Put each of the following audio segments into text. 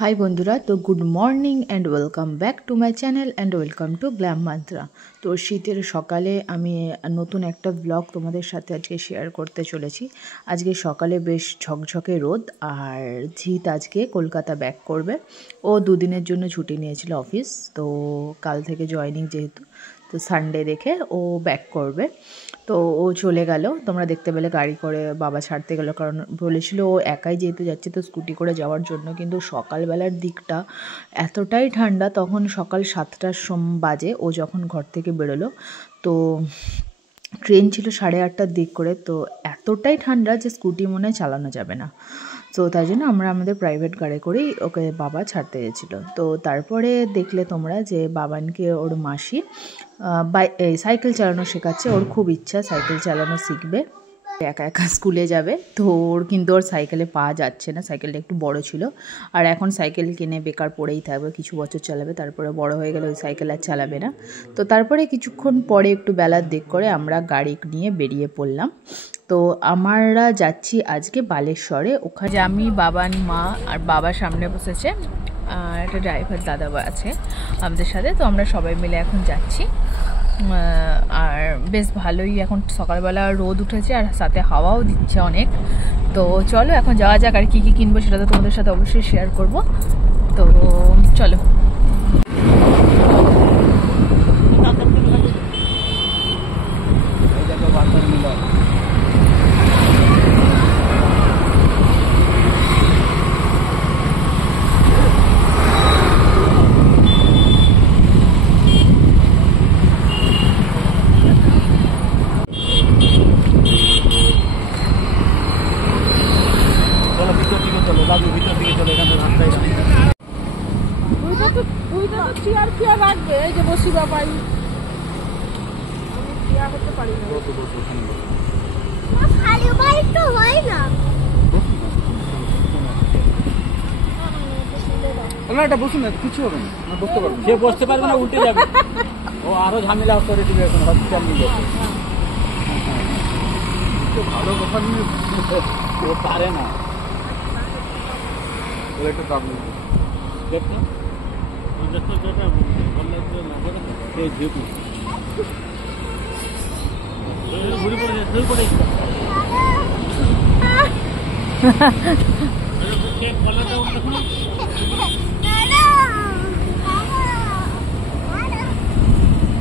High বন্ধুরা, তো good morning and welcome back to my channel and welcome to glam mantra. তো শীতের সকালে আমি নতুন একটা ব্লগ তোমাদের সাথে আজকে শেয়ার করতে চলেছি। আজকে সকালে বেশ ঝকঝকে রোদ, আর জিৎ আজকে কলকাতা ব্যাক করবে। ও দুদিনের জন্য ছুটি নিয়েছিল অফিস, তো কাল থেকে জয়েনিং যেহেতু, তো সানডে দেখে ও ব্যাক করবে। তো ও চলে গেল, তোমরা দেখতে পেলে গাড়ি করে বাবা ছাড়তে গেল, কারণ বলেছিল ও একাই যেহেতু যাচ্ছে তো স্কুটি করে যাওয়ার জন্য। কিন্তু সকালবেলার দিকটা এতটাই ঠান্ডা, তখন সকাল 7টার বাজে ও যখন ঘর থেকে বেরোলো, তো ট্রেন ছিল 8:30টার দিক করে। তো এতটাই ঠান্ডা যে স্কুটি মনে হয় চালানো যাবে না। তো তাই জন্য আমরা আমাদের প্রাইভেট গাড়ি করেই ওকে বাবা ছাড়তে গেছিলো। তো তারপরে দেখলে তোমরা যে বাবানকে ওর মাসি সাইকেল চালানো শেখাচ্ছে। ওর খুব ইচ্ছা সাইকেল চালানো শিখবে, একা একা স্কুলে যাবে। তো কিন্তু ওর সাইকেলে পাওয়া যাচ্ছে না, সাইকেলটা একটু বড় ছিল। আর এখন সাইকেল কিনে বেকার পড়েই থাকবে, কিছু বছর চালাবে, তারপরে বড় হয়ে গেলে ওই সাইকেল আর চালাবে না। তো তারপরে কিছুক্ষণ পরে একটু বেলার দিক করে আমরা গাড়ি নিয়ে বেরিয়ে পড়লাম। তো আমরা যাচ্ছি আজকে বালেশ্বরে। ওখানে আমি, বাবান, মা আর বাবা সামনে বসেছে, আর একটা ড্রাইভার দাদা আছে আমাদের সাথে। তো আমরা সবাই মিলে এখন যাচ্ছি। আর বেশ ভালোই, এখন সকালবেলা রোদ উঠেছে আর সাথে হাওয়াও দিচ্ছে অনেক। তো চলো এখন যাওয়া যাক। আর কী কী কিনবো সেটা তো তোমাদের সাথে অবশ্যই শেয়ার করব। তো চলো। রাখবে এই যে বসি বাবাই, আমি চেয়ার করতে পারি না। খালি বাইক তো হয় না। না এটা বসুন না, কিছু হবে না, বসতে পারবো। সে বসতে পারবে না, উল্টে যাবে, ও আরো ঝামেলা করে দিবে। এখন হসপিটাল নিয়ে যাবে, ভালো কথা নিয়ে ও পারে না। একটা প্রবলেম দেখতে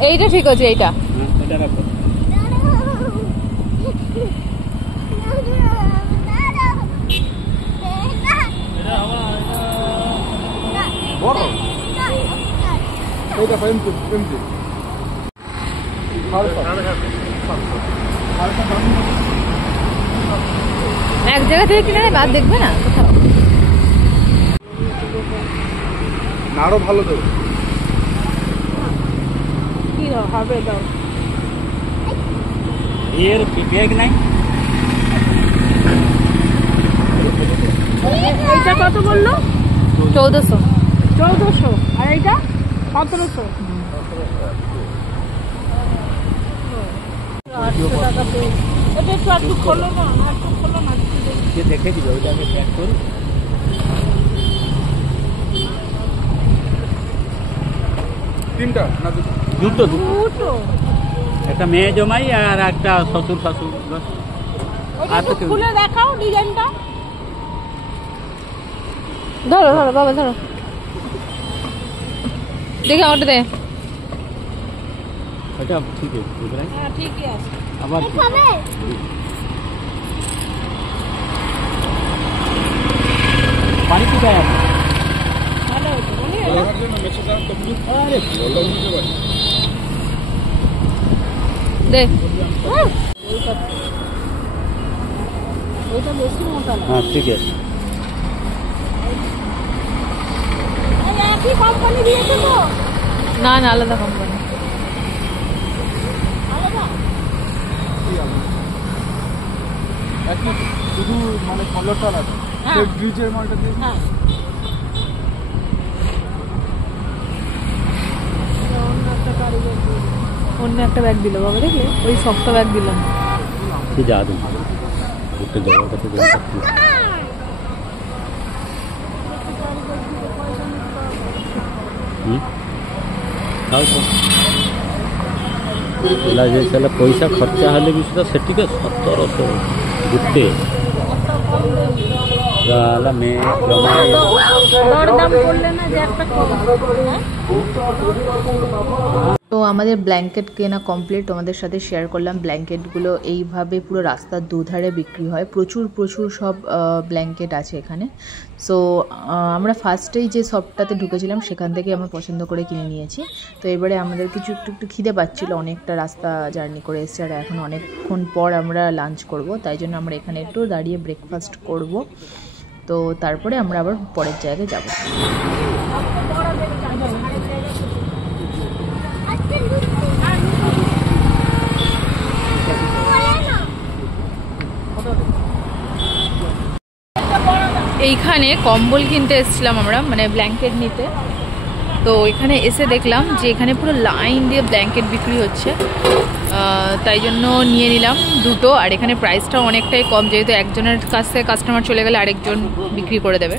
এইটা ঠিক আছে, এইটা রাখো। এক জায়গা থেকে কিনে বাদ দেখবে না কোথাও, আরো ভালো দেবো। কি হবে দাও। এর ব্যাগ নাই। এইটা কত বললো? 1400। 1400 আর এইটা 1700। 800 টাকা পেয়ে এটা একটু একটু খোলো না, একটু খোলো না, দেখে দিবে। ওইটা আমি প্যাক করি। তিনটা না দুটো? দুটো, একটা মেয়ে জমাই আর একটা শ্বশুর শাশুড়। খুলে দেখাও ডিজাইনটা। ধরো ধরো বাবা, ধরো দেখে আমারটা দে। এটা ঠিক আছে, হ্যাঁ ঠিকই আছে। আবার পানি কি চাই আপনার? ভালো হতো দে। ওইটা বেশি মোটা না। হ্যাঁ ঠিক আছে। একই কোম্পানি দিয়েছে তো? না না, আলাদা কোম্পানি। শুধু মানে কালারটা আলাদা, ব্রিজের মালটা দিয়ে। অন্য একটা ব্যাগ দিল বাবা, দেখলে ওই শক্ত ব্যাগ দিলাম। কি যা দিন একটা জায়গা থেকে ପଇସା ଖର୍ଚ୍ଚ ହେଲେ ବି ସୁଦ୍ଧା ସେଠିକେ 1700 ଗୋଟେ ହେଲା ମେ তো আমাদের ব্ল্যাঙ্কেট কেনা কমপ্লিট, তোমাদের সাথে শেয়ার করলাম। ব্ল্যাঙ্কেটগুলো এইভাবে পুরো রাস্তার দুধারে বিক্রি হয়, প্রচুর প্রচুর সব ব্ল্যাঙ্কেট আছে এখানে। সো আমরা ফার্স্টেই যে শপটাতে ঢুকেছিলাম সেখান থেকে আমরা পছন্দ করে কিনে নিয়েছি। তো এবারে আমাদের কিছু একটু খিদে পাচ্ছিলো, অনেকটা রাস্তা জার্নি করে এসেছি আর এখন অনেকক্ষণ পর আমরা লাঞ্চ করব, তাই জন্য আমরা এখানে একটু দাঁড়িয়ে ব্রেকফাস্ট করব। তো তারপরে আমরা আবার পরের জায়গায় যাব। এইখানে কম্বল কিনতে এসেছিলাম আমরা, মানে ব্ল্যাঙ্কেট নিতে। তো এখানে এসে দেখলাম যে এখানে পুরো লাইন দিয়ে ব্ল্যাঙ্কেট বিক্রি হচ্ছে, তাই জন্য নিয়ে নিলাম দুটো। আর এখানে প্রাইসটাও অনেকটাই কম, যেহেতু একজনের কাছ থেকে কাস্টমার চলে গেলে আরেকজন বিক্রি করে দেবে।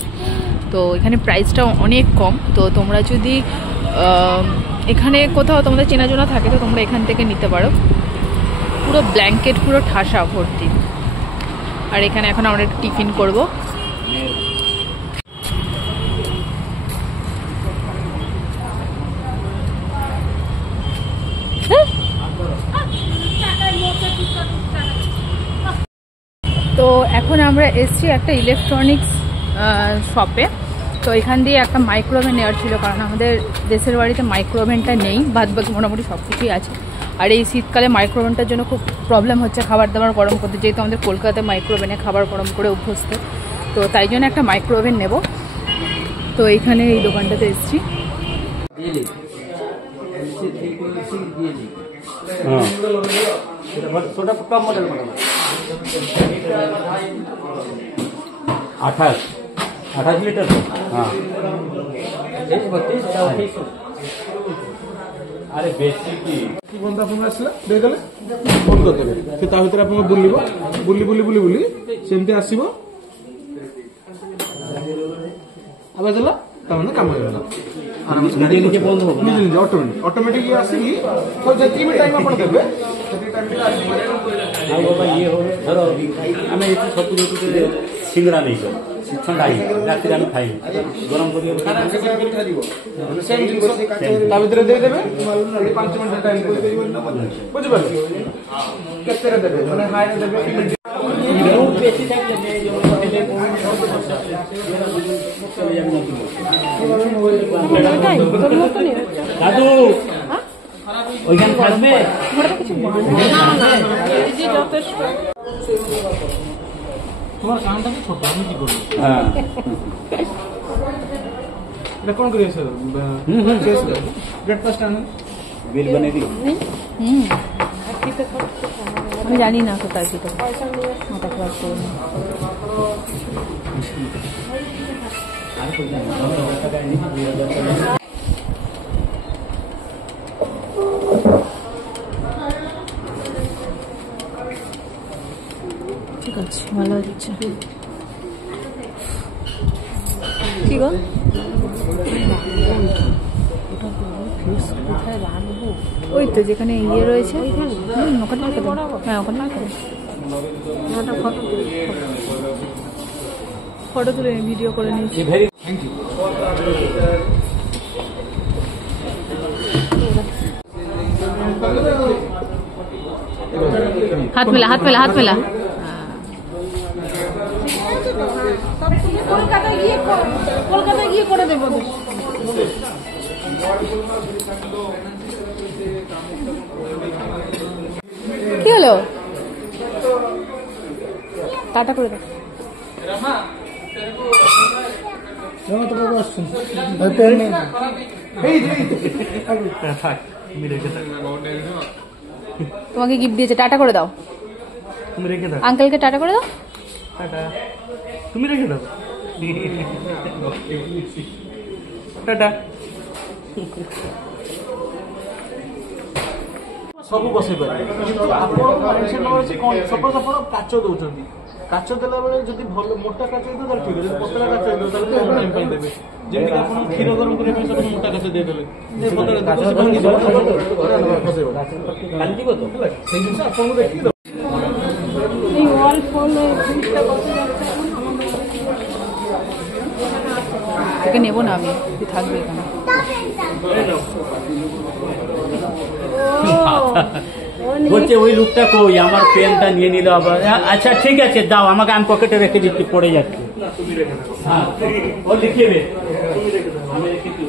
তো এখানে প্রাইসটাও অনেক কম। তো তোমরা যদি এখানে কোথাও তোমাদের চেনাজোনা থাকে তো তোমরা এখান থেকে নিতে পারো। পুরো ব্ল্যাঙ্কেট পুরো ঠাসা ভর্তি। আর এখানে এখন আমরা একটু টিফিন করবো। তো এখন আমরা এসছি একটা ইলেকট্রনিক্স শপে। তো এখান দিয়ে একটা মাইক্রোওভেন নেওয়ার ছিল, কারণ আমাদের দেশের বাড়িতে মাইক্রোওভেনটা নেই, বাদ বাকি মোটামুটি সব কিছুই আছে। আর এই শীতকালে মাইক্রোওভেনটার জন্য খুব প্রবলেম হচ্ছে খাবার দাবার গরম করতে, যেহেতু আমাদের কলকাতায় মাইক্রোওভেনে খাবার গরম করে অভ্যস্ত। তো তাই জন্য একটা মাইক্রোওভেন নেব। তো এইখানে এই দোকানটাতে এসছি। আঠাশ লিটার। হ্যাঁ আরে বেশি কি বন্ধু আপনার আসলে দেখলে ফোন করদেবে, সে তা ভিতরে আপনাকে বুলিব, বুলি সেমতি আসিব আবার দেলা তাহলে কাম হয়ে গেল। নিজে নিজে বন্ধ হবে, নিজে নিজে অটোমেটিক আসিকি তো যেତିকি ବି টাইম ଆପଣ দেবে ସେତିକି টাইম ଭିତରେ ଆସିବ। ଆଉ ବାବା ଇଏ ହବ ଧର ଆମେ ଏଠି ସବୁ ସିଙ୍ଗଡ଼ା ନେଇଛୁ ଥଣ୍ଡା ହେଇଛି, ରାତିରେ ଆମେ ଖାଇବୁ ଗରମ କରିବ ସେମ୍ ଜିନିଷ ତା ଭିତରେ ଦେଇଦେବେ, 5 ମିନିଟ୍ ଟାଇମ୍ ଦେବେ, ବୁଝିପାରିଲେ? କେତେରେ ଦେବେ, ମାନେ ହାଇରେ ଦେବେ দাদু ওইখানে থাকবে। তোমার কানটা তো ছোট, আমি কি করবো? হ্যাঁ এটা কোন করিয়ে স্যার ব্রেকফাস্ট আনো বিল বানিয়ে দিই। আমি জানি না কোথায় যেতে মাথা খারাপ করে না। ঠিক আছে, ভালো হচ্ছে। কি গো ওই তো যেখানে ইয়ে রয়েছে ওখানে, হ্যাঁ ওখানে ফটো তুলে ভিডিও করে নিয়েছি। হাত মেলা কলকাতায় গিয়ে করে দেবো। কি হলো? টাটা করে দাও। তোমাকে গিফট দিয়েছে, টাটা করে দাও। তুমি রেখে দাও, আঙ্কেলকে টাটা করে দাও। টাটা তুমি রেখে দাও, টাটা। ସବୁ ବସେଇ ପାରିବେ, କିନ୍ତୁ ଆପଣଙ୍କ ମାଇଣ୍ଡସେଟ୍ ଅଛି କ'ଣ, ସପୋଜ ଆପଣ କାଚ ଦଉଛନ୍ତି କାଚ ଦେଲା ବେଳେ ଯଦି ଭଲ ମୋଟା କାଚ ହେଇଥିବ ତାହେଲେ ଠିକ ଅଛି, ପତଳା କାଚ ହେଇଥିବ ତାହେଲେ କମ ଟାଇମ ପାଇଁ ଦେବେ। ଯେମିତି ଆପଣ କ୍ଷୀର ଗରମ କରିବା ପାଇଁ ସବୁ ମୋଟା କାଚ ଦେଇଦେଲେ ସେଇ ଜିନିଷ ଆପଣଙ୍କୁ ଦେଖିକି থেকে নেবো না আমি, তুই থাকবে এখানে। বলছে ওই লোকটা কই, আমার পেনটা নিয়ে নিল আবার। আচ্ছা ঠিক আছে দাও আমাকে, আমি পকেটে রেখে দিচ্ছি, পড়ে যাচ্ছে। হ্যাঁ ও লিখিয়ে দে, আমি রেখে দিই।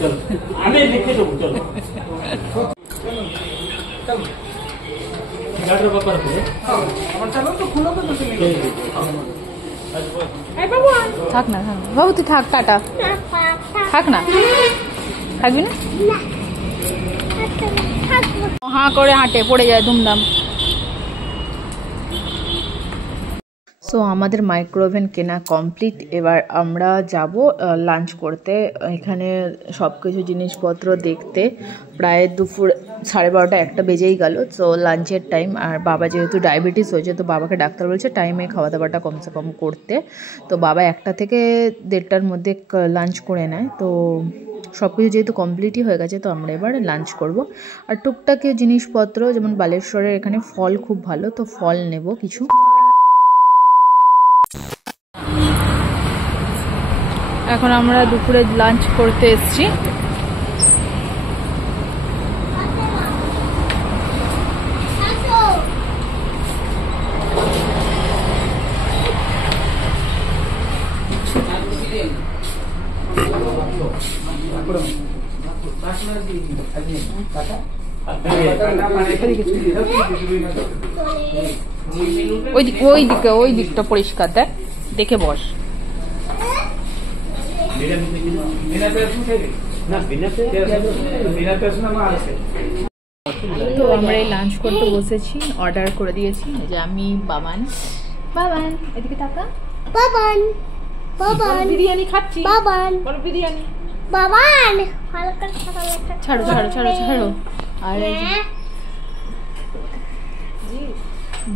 চলো আমি লিখে দেবো, চলো গাড়ির ব্যাপার আছে। থাক না, থাক বাবু, তুই থাক, টাটা, থাক না, থাকবি না? হাঁ করে হাঁটে, পড়ে যায় দুমদাম। সো আমাদের মাইক্রোওভেন কেনা কমপ্লিট। এবার আমরা যাব লাঞ্চ করতে। এখানে সব কিছু জিনিসপত্র দেখতে প্রায় দুপুর 12:30 একটা বেজেই গেল। সো লাঞ্চের টাইম, আর বাবা যেহেতু ডায়াবেটিস হয়েছে তো বাবাকে ডাক্তার বলছে টাইমে খাওয়া দাওয়াটা কমসে কম করতে। তো বাবা 1টা থেকে 1:30টার মধ্যে লাঞ্চ করে নেয়। তো সব কিছু যেহেতু কমপ্লিটই হয়ে গেছে তো আমরা এবার লাঞ্চ করব। আর টুকটাক জিনিসপত্র, যেমন বালেশ্বরের এখানে ফল খুব ভালো, তো ফল নেব কিছু। এখন আমরা দুপুরে লাঞ্চ করতে এসেছি। ওই দিকটা পরিষ্কার দেখ, দেখে বস। তো আমরা এই লাঞ্চ করতে বসেছি, অর্ডার করে দিয়েছি। যে আমি বাবান, বাবান এদিকে তাকা, বাবান বাবান বিরিয়ানি খাচ্ছি, বাবান বলো বিরিয়ানি, বাবান ভালো করে ছাড়ো ছাড়ো ছাড়ো ছাড়ো। আর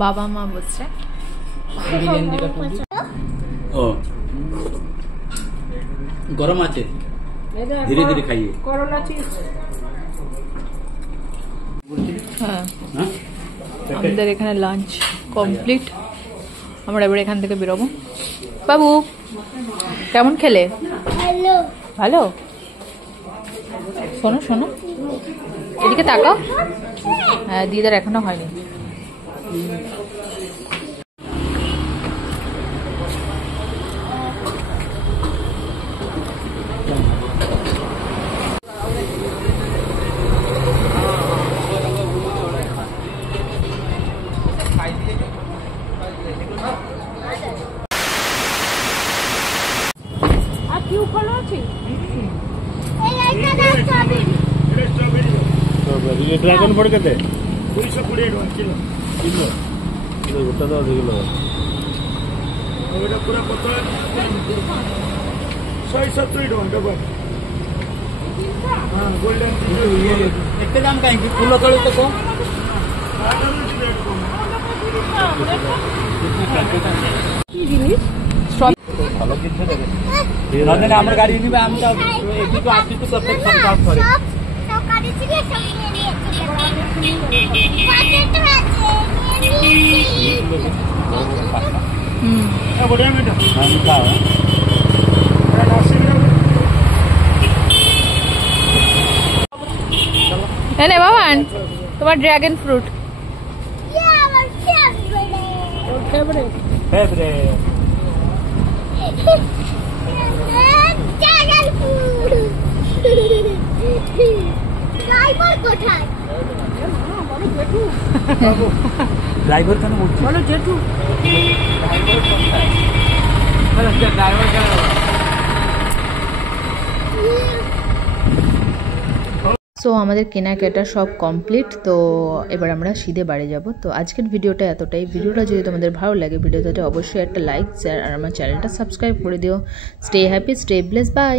বাবা মা বলছে ও গরম আছে, ধীরে ধীরে খাইয়ে। হ্যাঁ, আমাদের এখানে লাঞ্চ কমপ্লিট। আমরা এবার এখান থেকে বেরোবো। বাবু কেমন খেলে? ভালো ভালো। শোনো শোনো, এদিকে তাকাও। হ্যাঁ, দিদার এখনো হয়নি। আর কি ফল আছে? ଡ୍ରାଗନ୍ ଫଳ କେତେ? 220 ଟଙ୍କା କିଲୋ। ଗୋଟା ତ 2 କିଲୋ। ଏଇଟା ପୁରା ପତଳା 170 ଟଙ୍କା ଡବା। ହଁ, ଗୋଲ୍ଡେନ୍ ଏତେ ଦାମ କାହିଁକି? ଫୁଲ ତଳେ ତ କମ। কি জিনিস? ভালো কিছু দেবে। নদে আমার গাড়ি নিবে, আমি তো এটি তো আসছি তো প্রত্যেক সপ্তাহ করে। সকালে থেকে সব নিয়ে নিয়েছি। পাকেট আছে। বড়িয়া মিঠা। আমি খাও। এনে বাবান, তোমার ড্রাগন ফ্রুট। ইয়া আমার favourite. Favourite. Dragon fruit. Driver কোথায়? ড্রাইভার কেন বলছো? বলো জেঠু। ড্রাইভার কেন? সো আমাদের কেনাকাটা সব কমপ্লিট। তো এবার আমরা সিধে বাড়ি যাব। তো আজকের ভিডিওটা এতটাই। ভিডিওটা যদি তোমাদের ভালো লাগে, ভিডিওটাতে অবশ্যই একটা লাইক, শেয়ার আর আমার চ্যানেলটা সাবস্ক্রাইব করে দিও। Stay happy, stay bless, by.